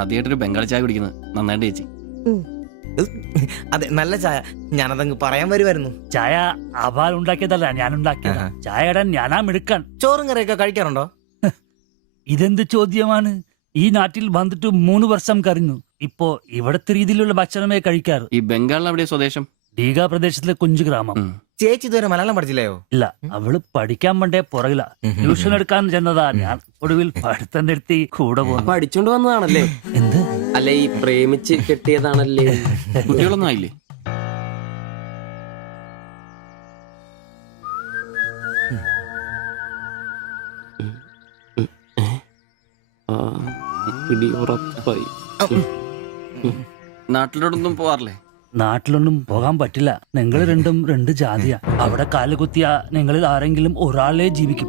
ആദ്യമായിട്ടൊരു ബംഗാളി ചായ കുടിക്കുന്നത്. നന്നായിട്ട് ചേച്ചി. അതെ, നല്ല ചായ. ഞാനതങ്ങ് പറയാൻ വരുമായിരുന്നു. ചായ അപാൽ ഉണ്ടാക്കിയതല്ല, ഞാൻ ഉണ്ടാക്കിയതാ. ചായ ഇടാൻ ഞാനാ മിടുക്കാൻ. ചോറും കറിയൊക്കെ കഴിക്കാറുണ്ടോ? ഇതെന്ത് ചോദ്യമാണ്? ഈ നാട്ടിൽ വന്നിട്ട് 3 വർഷം കഴിഞ്ഞു. ഇപ്പോ ഇവിടത്തെ രീതിയിലുള്ള ഭക്ഷണമേ കഴിക്കാറ്. ഈ ബംഗാളിൽ എവിടെയാ സ്വദേശം? ഡീഗ പ്രദേശത്തിലെ കുഞ്ചു ഗ്രാമം. ചേച്ചി ഇതുവരെ മലയാളം പഠിച്ചില്ലയോ? ഇല്ല, അവള് പഠിക്കാൻ വേണ്ടേ പുറകില. ട്യൂഷൻ എടുക്കാൻ ചെന്നതാ. ഞാൻ ഒടുവിൽ പഠിത്തം നിർത്തി കൂടെ പോകുന്നു. പഠിച്ചോണ്ട് വന്നതാണല്ലേ? എന്ത്? അല്ലെ, ഈ പ്രേമിച്ച് കെട്ടിയതാണല്ലേ? കുട്ടികളൊന്നും ആയില്ലേ? ഉറപ്പായി. നാട്ടിലോട്ടൊന്നും പോവാറില്ലേ? നാട്ടിലൊന്നും പോകാൻ പറ്റില്ല. നിങ്ങൾ രണ്ടും 2 ജാതിയാ. അവിടെ കാലുകുത്തിയ നിങ്ങളിൽ ആരെങ്കിലും ഒരാളെ ജീവിക്കും.